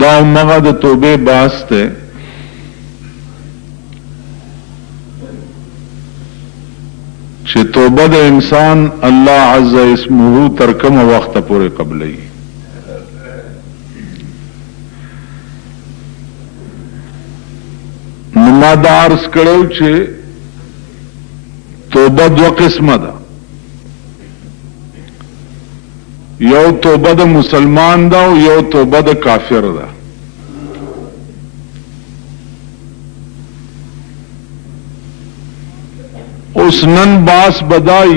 دا مغه د توبه باس ته چې توبه د انسان الله عز اسمه تر کومه وخت پورې قبلي. نو ما دا عرض کړو چې توبه دو قسمه ده. یو توبه د مسلمان ده او یو توبه د کافر ده. اوس نن باس بدای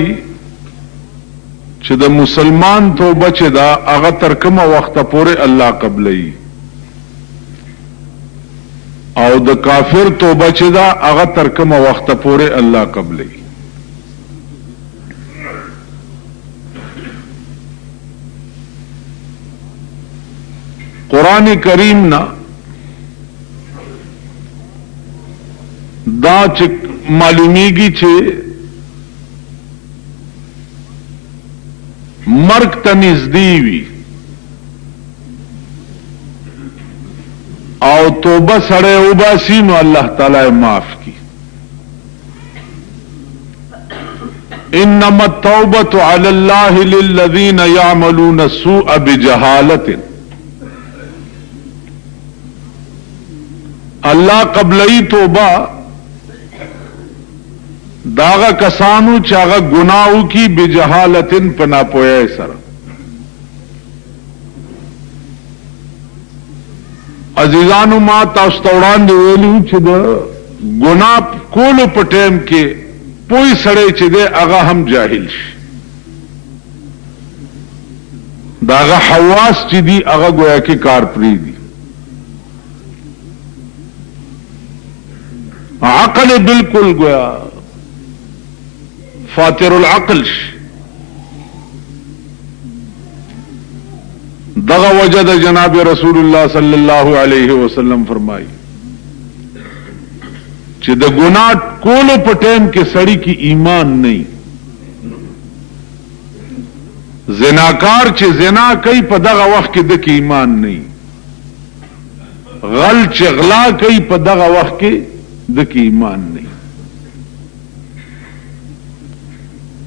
چې د مسلمان توبه چې ده هغه تر کومه وخت پورې الله قبلي او د کافر توبه چې ده هغه تر کومه وخت پورې الله قبلي. قرآن کریم نا دا چې معلومیږي چې مرګ ته نږدې وي او توبه سړی وباسي نو الله تعالی معاف کی. انما التوبة على الله للذين يعملون السوء بجهالة. الله قبلئی توبه داغه کسانو چې هغه ګناو کی بجهالتن پنا پوهه سره. عزیزانو ما تاسو ته وړاندې ویلو چې د ګناه کولو په ټیم کې پوی سړی چې دی هغه هم جاهل شي. داغه حواس چې دي هغه گویا کې کار پرېږدي. عقل بالکل گویا فاتر العقل شي. دغه وجه د جناب رسول الله صلی الله علیه وسلم فرمایي چې د ګناه کولو په ټیم کې سړی کې ایمان نه. زناکار چې زنا کوي په دغه وخت کې د کې ایمان نه. غل چې غلا کوي په دغه وخت کې د کې ایمان نه.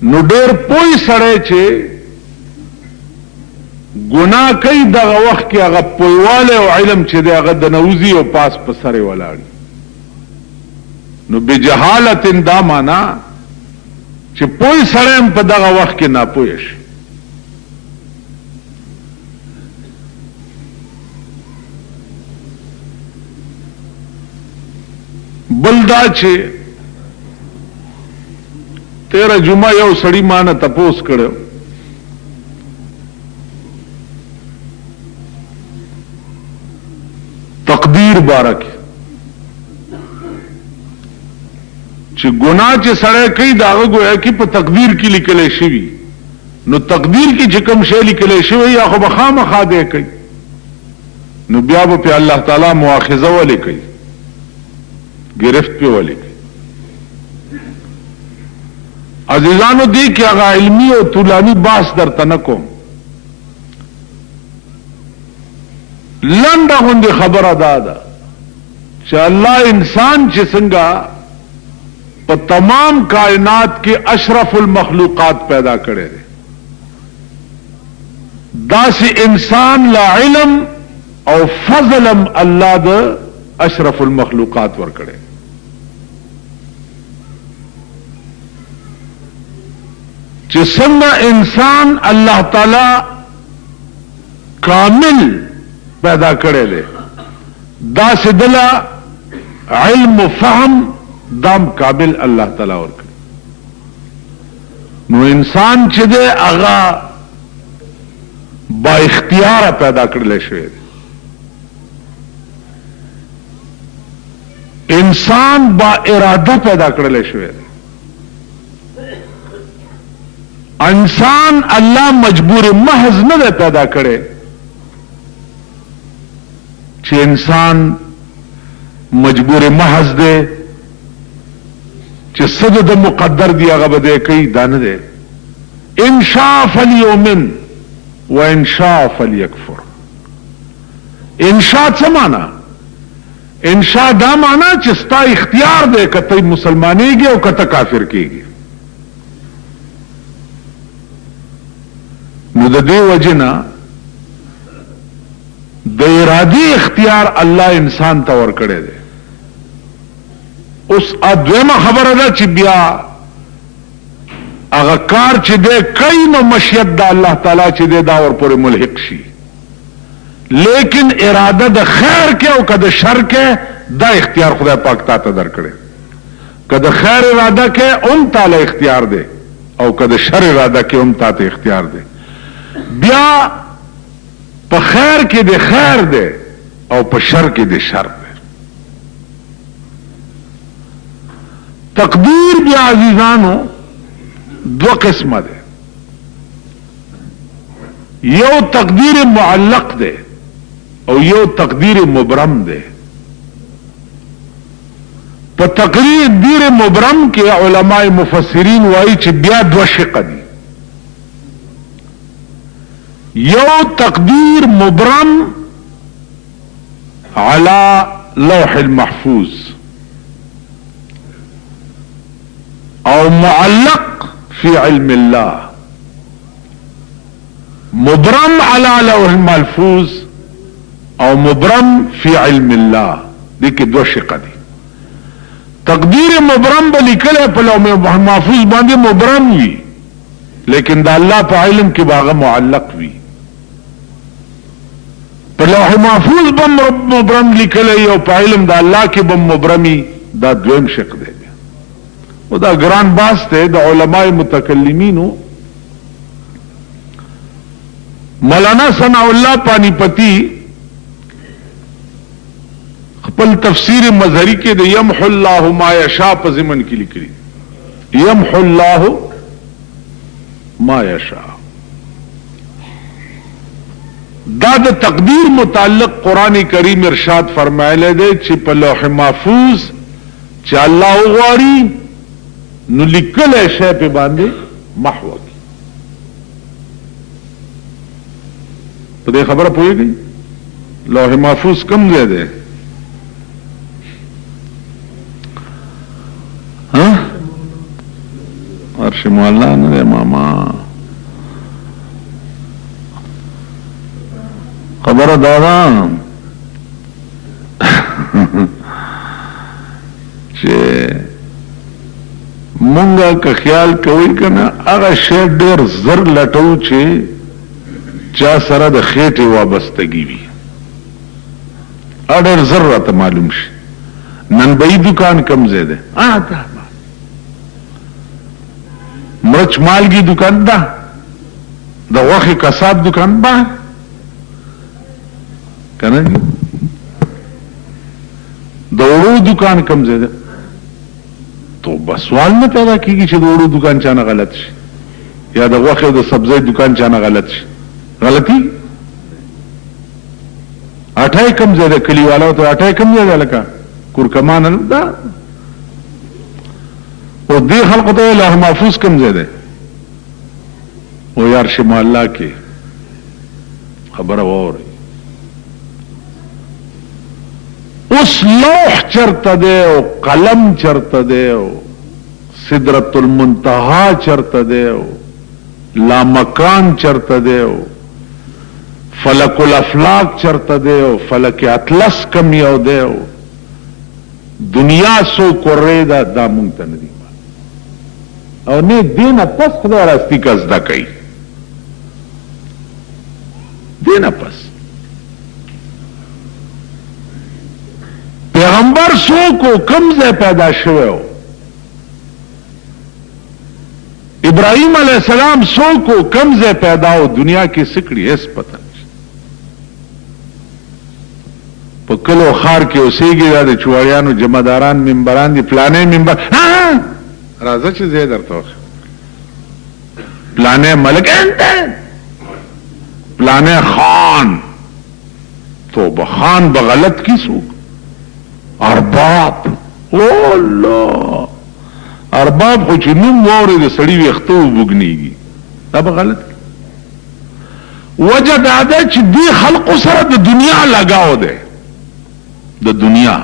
نو ډېر پوی سړی چې ګناه کوي دغه وخت کې هغه پویواله او علم چې دی هغه د نوزي او پاس په سره ولاړ. نو بجهالت دا معنا چې پوی سړی په دغه وخت کې ناپوه شي. بل دا چې 13 جمعه یو سړی مانه تپوس کړو تقدیر بارک چې ګناه چې سړی کوي داغه گویا کې په تقدیر کې لیکل شوی. نو تقدیر کې چې کوم شی لیکل شوی یا خو بخامخا دی کوي نو بیا به په الله تعالی مؤاخذه ولې کوي گرفت پہ والی. عزیزانو دی کہ اگا علمی اور طولانی باس در تنکم لنڈا ہوندی خبر ادا دا چا اللہ انسان چی سنگا پا تمام کائنات کے اشرف المخلوقات پیدا کرے دے دا سی انسان لا علم او فضلم اللہ دا اشرف المخلوقات ور کرے. چې څنګه انسان الله تعالی کامل پیدا کړی دی دا سدلا علم و فهم دام کامل الله تعالی ورکړي. نو انسان چې دی هغه با اختیار پیدا کړل شوی دی. انسان با اراده پیدا کړل شوی دی. انسان الله مجبور محض نه پیدا کړي چې انسان مجبور محض دی چې صد د مقدر دی هغه به کوي دا نه دی. ان شاء فلیؤمن وان شاء فلیکفر. انشاء څه معنا؟ انشاء دا معنا چې ستا اختیار دی که ته مسلمانېږي او که ته کافر کېږي. نو د دې وجه نه د ارادي اختیار الله انسان ته ورکړی دی. اوس دویمه خبره ده چې بیا هغه کار چې دی کوي نو مشیت د الله تعالی چې دی دا ورپورې ملحق شي، لیکن اراده د خیر کې او که د شر کې دا اختیار خدای پاک تا ته درکړی. که د خیر اراده کې هم تعالی اختیار دی او که د شر اراده کې هم تا ته اختیار دی. بیا په خیر کې د خیر دی او په شر کې د شر دی. تقدیر بیا عزیزانو دو قسمه ده. یو تقدیر معلق ده او یو تقدیر مبرم ده. په تقدیر مبرم کې علماء مفسرین وایي چې بیا دو شق دي. یو تقدیر مبرم على لوح المحفوظ او معلق في علم الله. مبرم على لوح المحفوظ او مبرم في علم الله. دي کې دو شق دي. تقدیر مبرم بلیکل په لوح محفوظ باندې مبرم وي، لیکن دا الله په علم کې باغه معلق وي. په لوح محفوظ بم مبرم لیکل او په علم دا الله کې بم مبرمي. دا دویم شق دی. او دا ګران باس ته د علماء متکلمینو. مولانا ثناء الله پانی پتی خپل تفسیر مظهری کې د یمحو الله ما یشاء په ضمن کې لیکلي. یمحو الله ما یشاء. دا د تقدیر متعلق قرآن کریم ارشاد فرمایلی دی چې په لوح محفوظ چې الله وغواړي نو لیکلی شی په باندې محو کی. په دې خبره پوهېږئ؟ لوح محفوظ کم ځای دی؟ عرش مولا نه دی ماما. خبره دا ده چې مونږه که خیال کوي کنه هغه شی ډېر زر لټو چې چا سره د خېټې وابستګي وي. ډېر زر راته معلوم شي. نن بهي دکان کم ځای دی؟ مرچ مالګي دکان ده، د غوښې کساب دکان به کنه دي، د وړو دکان کم ځای ده. تو بس سوال نه پیدا کیږي چې د وړو دکان چانه غلط شي یا د غوښې او د سبزۍ دکان چانه غلط شي. غلطي اټای کم ځای ده. کلیوالو ته اټای کم ځای ده لکه کورکمان ده. او دې خلقو ته لوح محفوظ کم ځای ده؟ او یار شما الله کې خبره واورئ. اوس لوح چرته دی او قلم چرته دی او سدرة المنتهى چرته دی او لامکان چرته دی او فلک الافلاک چرته دی او فلک اطلس کم یو دی او دنیا سو کره دا مونږ ته نه دي. او نه دینه پس خدای راستی که زده کوي. دینه پس پیغمبر سوکو کم ځای پیدا شوی و؟ ابراهیم علیہ السلام سوکو کم ځای پیدا و؟ دنیا کې سکړي هیڅ پته نشته. په کلو خار کې اوسېږي دا د چوړیانو جمعداران ممبران دي. پلانې ممبر راځه چې زه درته وښیم. پلانې ملک پلانې خان توبه خان بغلط کی سوک ارباب. او الله ارباب خو چې نوم واوري د سړي ویښته وبوږنیږي. دا به غلط کی. وجه دا ده چې دې خلقو سره د دنیا لګاو ده، د دنیا.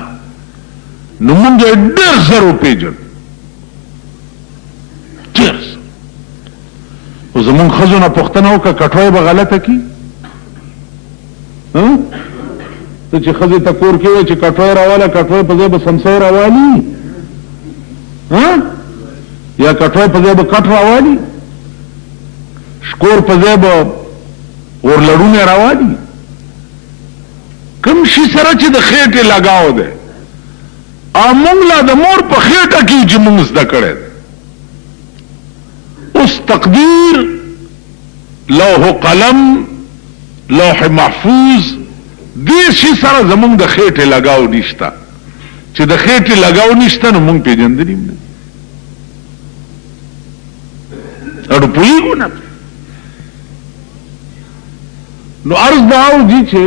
نو مونږ ډېر زر وپېژنو، ډېر زر. خو زمونږ ښځو نه پوښتنه وکړه کټوۍ به غلطه کي؟ ته چې ښځې ته کور کې وایي چې کټوۍ راواله، کټوۍ په ځای به سمسۍ راوالي، یا کټوۍ په ځای به کټ راوالي، شکور په ځای به ورلړونه راوالي. کوم شي سره چې د خېټې لګاو دی، او مونږ لا د مور په خېټه کې چې مونږ زده کړی دی. اوس تقدیر، لوح قلم، لوح محفوظ، دې شي سره زمونږ د خېټې لګاو نشته. چې د خېټې لګاو نشته نو مونږ پېژندلي هم نه اړو پوهېږو نه. نو عرض داو دي چې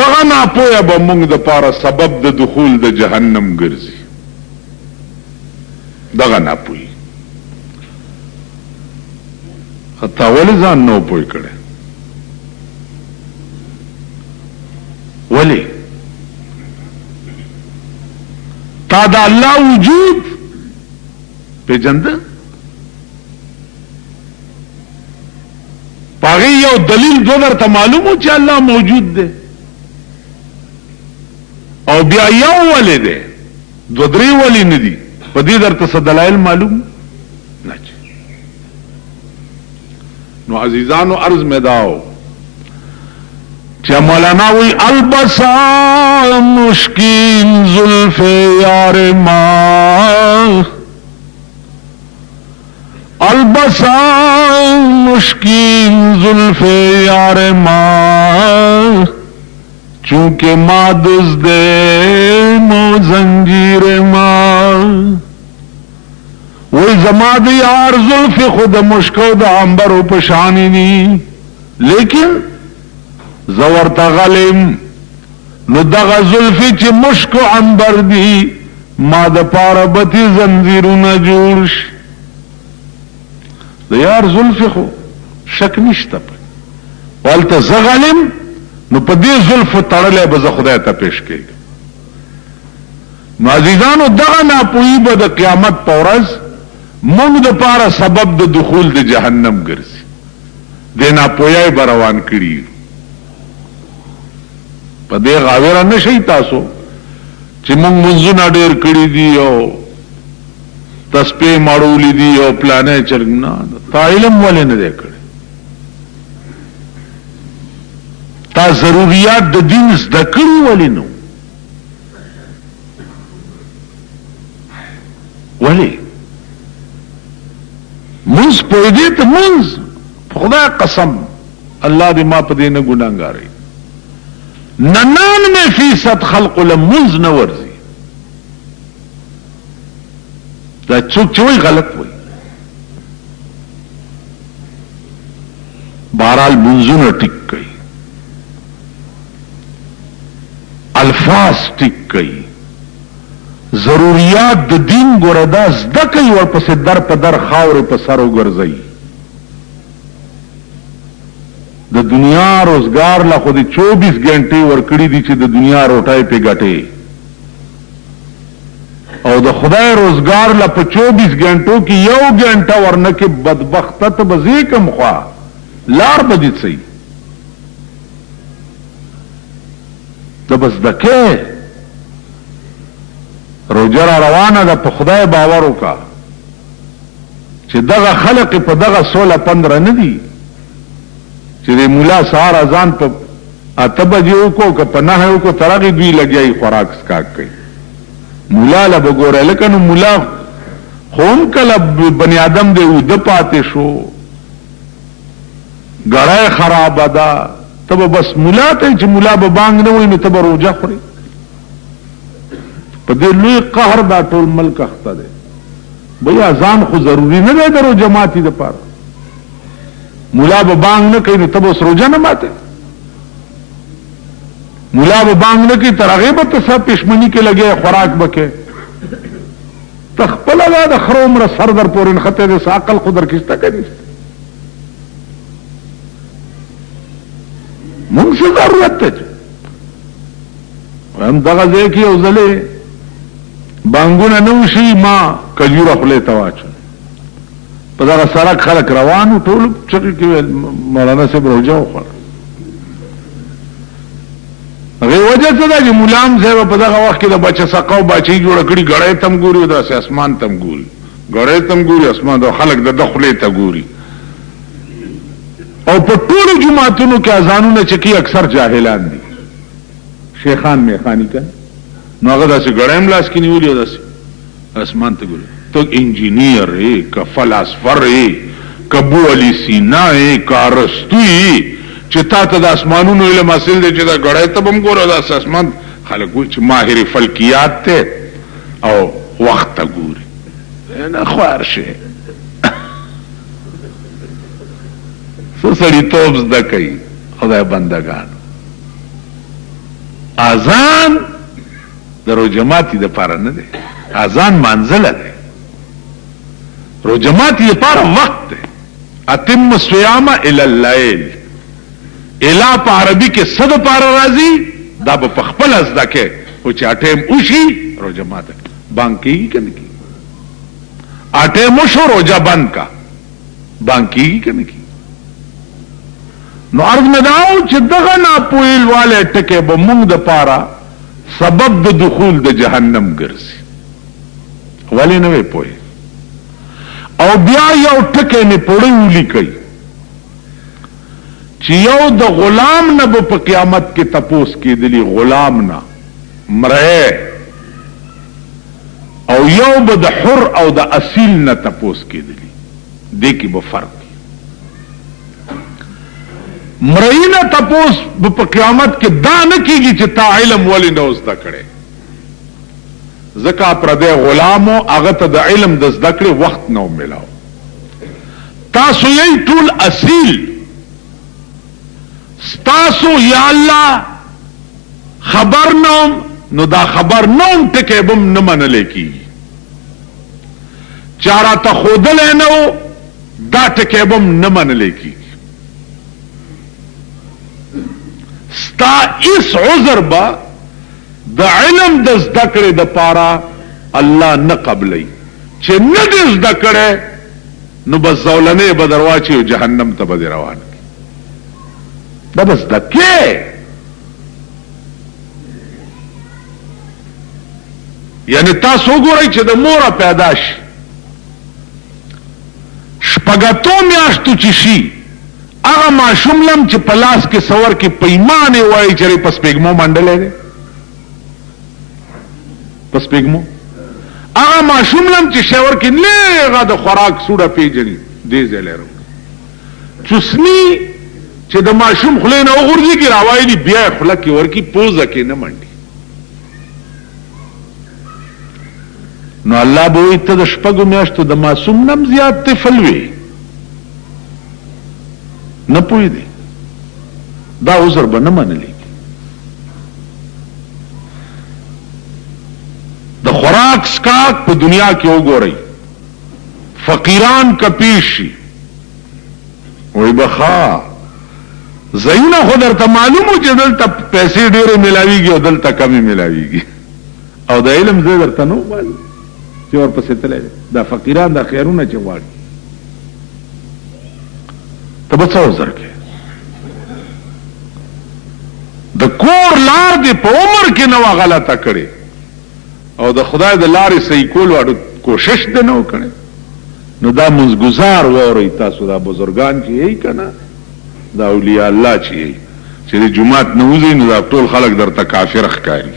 دغه ناپوهه به مونږ د پاره سبب د دخول د جهنم ګرځي. دغه ناپوهي حتی ولې ځان نه پوه کړی؟ ولې؟ تا د الله وجود پیژنده؟ پاغی یو دلیل دو درته معلوم و چې الله موجود دی، او بیا یو ولې دی، دو درې ولې نه دي؟ په دې درته څه دلایل معلوم نه. نو عزیزانو عرض میں داو چا مولانا وی البسا مشکین زلف یار ما، البسا مشکین زلف یار ما، چونکہ ما دزد مو زنجیر ما. وی زما د یار زلف خود مشکو د عنبرو پشانی نی، لیکن زورتا غلیم نو دغه زلفی چې مشکو عنبر دی ما د پاره بتی زنجیرونه جوړ شي. د یار زلف خو شک نشته په والته زه غلیم نو په دې زلفو تړلی به زه خدای ته پیش کېږم. نو عزیزانو دغه ناپوهي به د قیامت په ورځ مونږ د پاره سبب د دخول د جهنم ګرځي. د ناپوهۍ به روان کړي. په دې غاویره نشئ تاسو چې مونږ منځونه ډېر کړي دي او تسبیح مړولې دي او پلانې چرګ نه. تا علم ولې نه دی کړی؟ تا ضروریات د دین زده کړي ولې نو؟ ولې؟ منز پویدی تا منز خدا قسم اللہ دی ما پا دینا گناہگاری 99% خلق لمنز نورزی. دا چوک چوئی غلط ہوئی. بہرحال منزون ٹک گئی، الفاظ ٹک گئی، ضروریات د دین ګوردا زده کوي ورپسې در په در خاورې په سر وګرځي. د دنیا روزګار لا خو د 24 غنټې ورکړي دي چې د دنیا روټای په ګټي، او د خدای روزګار لا په 24 غنټو کې یو غنټه ورنه کې بدبخته ته بزی کم خوا لار بدی سي د بس دکه روجر روانه ده. په خدای باور وکا چې دغه خلق په دغه 16-15 نه دي چې د مولا سهار اذان په 8 بجې وکړو که په 9 وکړو ترغې دوی لګیایي خوراک سکاک کوي. مولا له به ګوره لکه نو مولا خو هم کله بني آدم دی اوده پاتې شو، ګړی خرابه ده، ته به بس مولا ته چې مولا به بانګ نه وایي نو ته به روجه خورې. په دې لوی قهر دا ټول ملک اخته دی. بھئی اذان خو ضروری نه دی د روژه ماتي دپاره. مولا به بانګ نه کوي نو ته به اوس روژه نه ماتې. مولا به بانګ نه کوي تر هغې به ته څه پښمني کې لګې خوراک به کې. ته خپله دا د خره عمره سر در پورې نښتی دی، څه عقل خو درکې شته که نشته؟ مونږ څه ضرورت ته هم دغه ځای کې یو ځلې بانګونه نه وشي ما کجوره خولې ته واچول په دغه سړک خلک روان وو ټول چغې کې مولانا صاحب روژه وخوړه هغې وجه څه ده چې ملام صاحب په دغه وخت کې د بچه سقه او باچهي جوړه کړي ګړی ته هم ګوري او داسې اسمان ته هم ګوري ګړی ته هم ګوري اسمان ته خلک د ده خولې ته ګوري او په ټولو جوماتونو کې اذانونه چې کوي اکثر جاهلان دي شیخان میخانی که نو هغه داسې ګړی هم لاس کې نیولي او داسې اسمان ته ګوري تو انجینیر ہے که فلاسفر ہے که بو علی سینا ہے که ارسطو ہے چې تا ته د اسمانونو علم حاصل دی چې دا ګړی ته به هم ګوره داسې اسمان خلک وایي چې ماهر فلکیات دی او وخت ته ګوري نه خوار شي څه سړیتوب زده کوي خدای بندګانو اذان د روژه ماتي دپاره نه دی اذان منزله دی روژه ماتي دپاره وخت دی اتم الصیام الی اللیل الا په عربي کې څه دپاره راځي دا به په خپله زده کې خو چې اټیم وشي روژه ماته بانک کېږي که نه کېږي اټیم وشو روژه بند کا بانک کېږي که نه کېږي نو عرض مې دا و چې دغه ناپوهیل والی ټکی به موږ دپاره سبب د دخول د جهنم ګرځي ولې نه وی پوهې او بیا یو ټکی مې پړی ولیکئ چې یو د غلام نه به په قیامت کې تپوس کېدلی غلام نه مرئ او یو به د حر او د اصیل نه تپوس کېدلی دې کې به فرق مرئی نه تپوس به په قیامت کې دا نه کېږي چې تا علم ولې نه زده کړی ځکه پردی غلام و هغه ته د علم د زده کړې وخت نه و میلاو تاسو یې ټول اصیل ستاسو یا الله خبر نوم نو دا خبر نوم ټکی به نه منلی کېږي چا راته ښودلی نه و دا ټکی به نه منلی کېږي ستا اس عذر با د علم د زده کړې دپاره الله نه قبلی چې نه دې زده کړی نو بس زولنې به در واچي او جهنم ته به دې روان کړي دا به زده کې یعنی تاسو وګورئ چې د موره پیدا شي شپږ میاشتو چې شي هغه ماشوم لم چې په لاس کې سور کې پیمانې وایي چې په سپېږمو منډلی دی په سپېږمو هغه ماشوم لم چې شور کې لیغه د خوراک سوډه پیژني دې ځای لی راوړي چوسني چې د ماشوم خولې نه وغورځي کې راوایلي بیا یې خوله کې ورکي پوزه کې نه منډي نو الله به وایي ته د شپږو میاشتو د معصوم نم زیات طفل وي نه پوی دی دا عذر به نه منلی د خوراک سکاک په دنیا کې وګورئ فقیران که پیش شي وی بخا ځایونه خو درته معلوم و چې دلته پیسې ډېرې میلاویږي او دلته کمې میلاویږي او د علم ځای درته نه معلوم چې ورپسې تللی دی دا فقیران دا خیرونه چې غواړي ته به څه عذر کې د کور لار دې په عمر کې نه وه غلطه کړې او د خدای د لارې صحیح کول واړو کوشش دې نه و کړی نو دا منځګزار واورئ تاسو دا بزرګان چې یې که نه دا اولیاء الله چې یې چې د جومات نه وځئ نو دا ټول خلک درته کافر ښکاري